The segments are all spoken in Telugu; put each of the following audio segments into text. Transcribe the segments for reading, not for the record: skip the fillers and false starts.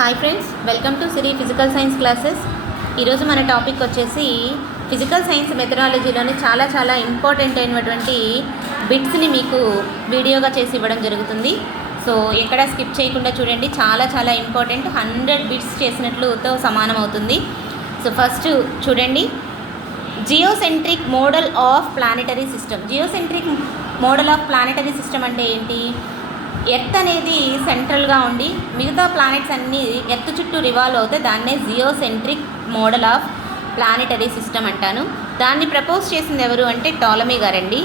Hi friends, welcome to Siri physical science classes. ఈరోజు మన టాపిక్ వచ్చేసి ఫిజికల్ సైన్స్ మెథడాలజీలోని చాలా ఇంపార్టెంట్ అయినటువంటి బిట్స్ని మీకు వీడియోగా చేసి ఇవ్వడం జరుగుతుంది. సో ఎక్కడ స్కిప్ చేయకుండా చూడండి, చాలా ఇంపార్టెంట్. 100 బిట్స్ చేసినట్లుతో సమానం అవుతుంది. సో ఫస్ట్ చూడండి, geocentric model of planetary system. Geocentric model of planetary system అంటే ఏంటి? ఎర్త్ అనేది సెంట్రల్గా ఉండి మిగతా ప్లానెట్స్ అన్నీ ఎర్త్ చుట్టూ రివాల్వ్ అవుతాయి. దాన్నే geocentric model of planetary system అంటాను. దాన్ని ప్రపోజ్ చేసింది ఎవరు అంటే టాలమీ గారండి.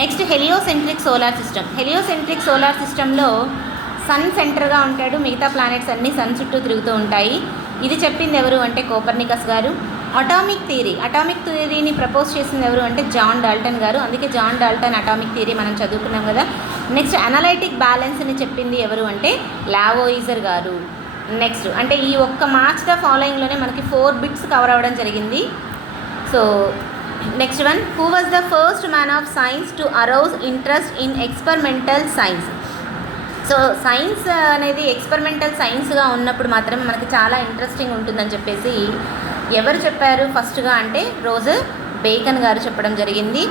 Next heliocentric solar system. Heliocentric solar సిస్టంలో సన్ సెంటర్గా ఉంటాడు, మిగతా ప్లానెట్స్ అన్నీ సన్ చుట్టూ తిరుగుతూ ఉంటాయి. ఇది చెప్పింది ఎవరు అంటే కోపర్నికస్ గారు. అటామిక్ థియరీని ప్రపోజ్ చేసింది ఎవరు అంటే జాన్ డాల్టన్ గారు. అందుకే జాన్ డాల్టన్ అటామిక్ థియరీ మనం చదువుకున్నాం కదా. నెక్స్ట్ అనలైటిక్ బ్యాలెన్స్ని చెప్పింది ఎవరు అంటే లావోయిజర్ గారు. నెక్స్ట్ అంటే ఈ ఒక్క మార్చ్ ద ఫాలోయింగ్లోనే మనకి 4 బిట్స్ కవర్ అవ్వడం జరిగింది. So next one, who was the first man of science to arouse interest in experimental science. So science అనేది ఎక్స్పెరిమెంటల్ సైన్స్గా ఉన్నప్పుడు మాత్రమే మనకి చాలా ఇంట్రెస్టింగ్ ఉంటుందని చెప్పేసి ఎవరు చెప్పారు ఫస్ట్గా అంటే రోజర్ బేకన్ గారు చెప్పడం జరిగింది.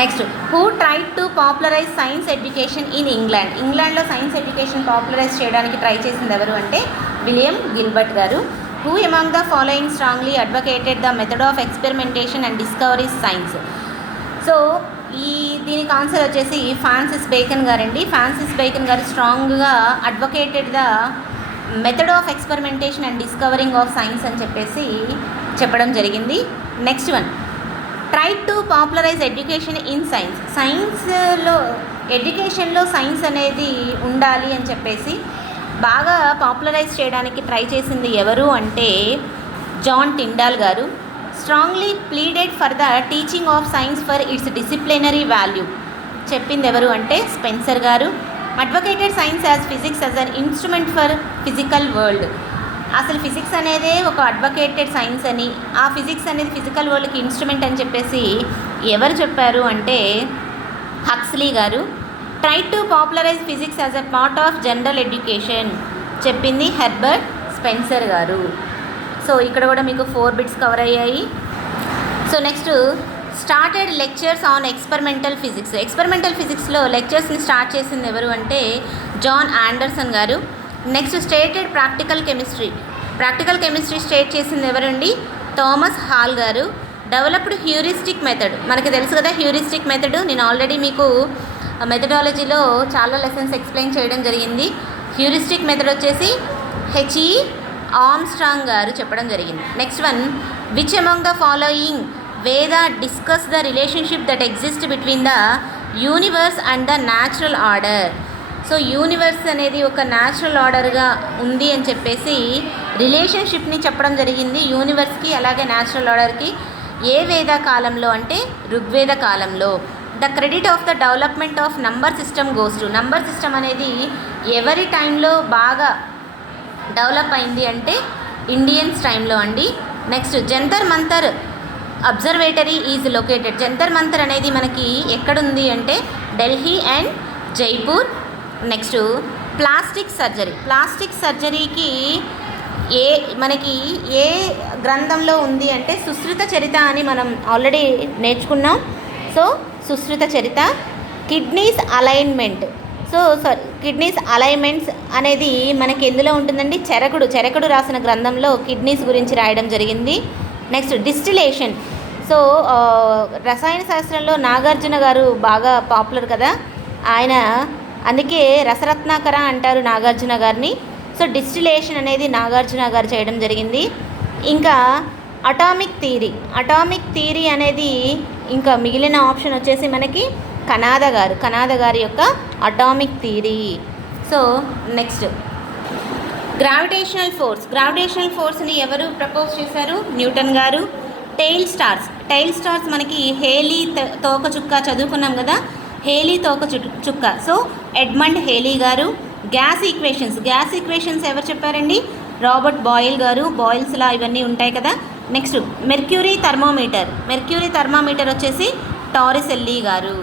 Next, who tried to popularise science education in England. ఇంగ్లాండ్లో సైన్స్ ఎడ్యుకేషన్ పాపులరైజ్ చేయడానికి ట్రై చేసింది ఎవరు అంటే విలియం గిల్బర్ట్ గారు. Who among the following strongly advocated the method of experimentation and discoveries science. So దీనికి ఆన్సర్ వచ్చేసి ఫ్రాన్సిస్ బేకన్ గారండి. ఫ్రాన్సిస్ బేకన్ గారు స్ట్రాంగ్గా advocated the method of experimentation and discovering of science అని చెప్పేసి చెప్పడం జరిగింది. Next one, try to popularise education in science. సైన్స్లో ఎడ్యుకేషన్లో సైన్స్ అనేది ఉండాలి అని చెప్పేసి బాగా పాపులరైజ్ చేయడానికి ట్రై చేసింది ఎవరు అంటే జాన్ టిండాల్ గారు. Strongly pleaded for the teaching of science for it's disciplinary value చెప్పింది ఎవరు అంటే స్పెన్సర్ గారు. Advocated science as physics as an instrument for physical world. అసలు ఫిజిక్స్ అనేదే ఒక అడ్వకేటెడ్ సైన్స్ అని, ఆ ఫిజిక్స్ అనేది ఫిజికల్ వరల్డ్కి ఇన్స్ట్రుమెంట్ అని చెప్పేసి ఎవరు చెప్పారు అంటే హక్స్లీ గారు. Try to popularise physics as a part of general education చెప్పింది హెర్బర్ట్ స్పెన్సర్ గారు. సో ఇక్కడ కూడా మీకు 4 బిట్స్ కవర్ అయ్యాయి. So next, started lectures on experimental physics. Experimental ఫిజిక్స్లో లెక్చర్స్ని స్టార్ట్ చేసింది ఎవరు అంటే జాన్ ఆండర్సన్ గారు. Next, stated practical chemistry state చేసింది ఎవరండి థామస్ హాల్ గారు. డెవలప్డ్ హ్యూరిస్టిక్ మెథడ్, మనకి తెలుసు కదా హ్యూరిస్టిక్ మెథడ్. నేను ఆల్రెడీ మీకు మెథడాలజీలో చాలా లెసన్స్ ఎక్స్ప్లెయిన్ చేయడం జరిగింది. హ్యూరిస్టిక్ మెథడ్ వచ్చేసి హెచ్ఈ ఆర్మ్స్ట్రాంగ్ గారు చెప్పడం జరిగింది. Next one, which among the following Veda discuss the relationship that exist between the universe and the natural order. So universe అనేది ఒక న్యాచురల్ ఆర్డర్గా ఉంది అని చెప్పేసి రిలేషన్షిప్ని చెప్పడం జరిగింది యూనివర్స్కి అలాగే న్యాచురల్ ఆర్డర్కి. ఏ వేద కాలంలో అంటే ఋగ్వేద కాలంలో. The credit of the development of number system goes to. Number system అనేది ఎవరి టైంలో బాగా డెవలప్ అయింది అంటే ఇండియన్స్ టైంలో అండి. Next, Jantar Mantar observatory is located. Jantar Mantar అనేది మనకి ఎక్కడుంది అంటే Delhi and Jaipur. Next, plastic సర్జరీకి మనకి ఏ గ్రంథంలో ఉంది అంటే సుశ్రుత చరిత అని మనం ఆల్రెడీ నేర్చుకున్నాం. సో సుశ్రుత చరిత. కిడ్నీస్ అలైన్మెంట్స్ అనేది మనకి ఎందులో ఉంటుందండి చెరకుడు రాసిన గ్రంథంలో కిడ్నీస్ గురించి రాయడం జరిగింది. Next, distillation. సో రసాయన శాస్త్రంలో నాగార్జున గారు బాగా పాపులర్ కదా, ఆయన అందుకే రసరత్నాకర అంటారు నాగార్జున గారిని. సో డిస్టిలేషన్ అనేది నాగార్జున గారు చేయడం జరిగింది. ఇంకా అటామిక్ థియరీ అనేది ఇంకా మిగిలిన ఆప్షన్ వచ్చేసి మనకి కనాద గారి యొక్క atomic theory. So next, gravitational ఫోర్స్ని ఎవరు ప్రపోజ్ చేశారు? న్యూటన్ గారు. టెయిల్ స్టార్స్ మనకి హేలీ తోకచుక్క చదువుకున్నాం కదా, హేలీ తోకచుక్క. సో ఎడ్మండ్ హేలీ గారు. గ్యాస్ ఈక్వేషన్స్ ఎవరు చెప్పారండి? రాబర్ట్ బాయిల్ గారు. బాయిల్స్ లా ఇవన్నీ ఉంటాయి కదా. నెక్స్ట్, మెర్క్యూరీ థర్మామీటర్ వచ్చేసి టారిసెల్లీ గారు.